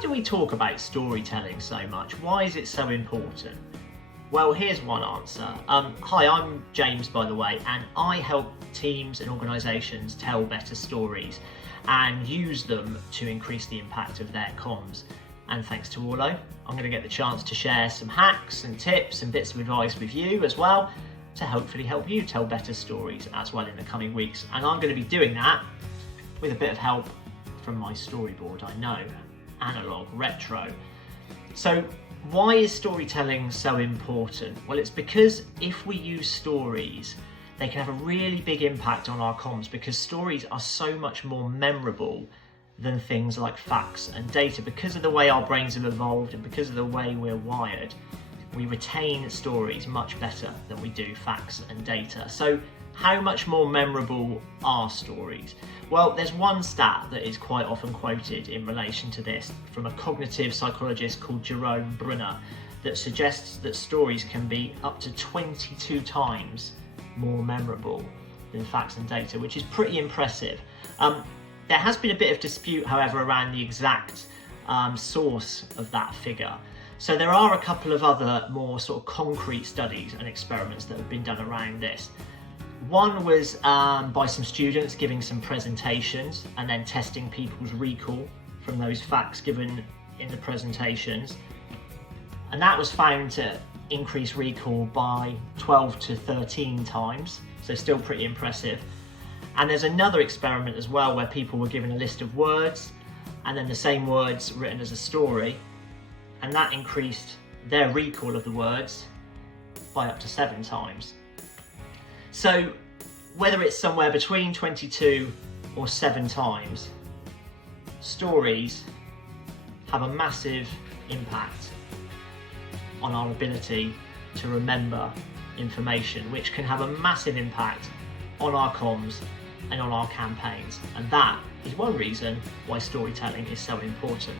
do we talk about storytelling so much? Why is it so important? Well, here's one answer. Hi, I'm James, by the way, and I help teams and organisations tell better stories and use them to increase the impact of their comms. And thanks to Orlo, I'm going to get the chance to share some hacks and tips and bits of advice with you as well to hopefully help you tell better stories as well in the coming weeks. And I'm going to be doing that with a bit of help from my storyboard, I know, analog, retro. So why is storytelling so important? Well, it's because if we use stories, they can have a really big impact on our comms, because stories are so much more memorable than things like facts and data. Because of the way our brains have evolved and because of the way we're wired, we retain stories much better than we do facts and data. So how much more memorable are stories? Well, there's one stat that is quite often quoted in relation to this from a cognitive psychologist called Jerome Brunner that suggests that stories can be up to 22 times more memorable than facts and data, which is pretty impressive. There has been a bit of dispute, however, around the exact source of that figure. So there are a couple of other more sort of concrete studies and experiments that have been done around this. One was by some students giving some presentations and then testing people's recall from those facts given in the presentations. And that was found to increase recall by 12 to 13 times, so still pretty impressive. And there's another experiment as well where people were given a list of words and then the same words written as a story, and that increased their recall of the words by up to 7 times. So whether it's somewhere between 22 or 7 times, stories have a massive impact on our ability to remember information, which can have a massive impact on our comms and on our campaigns. And that is one reason why storytelling is so important.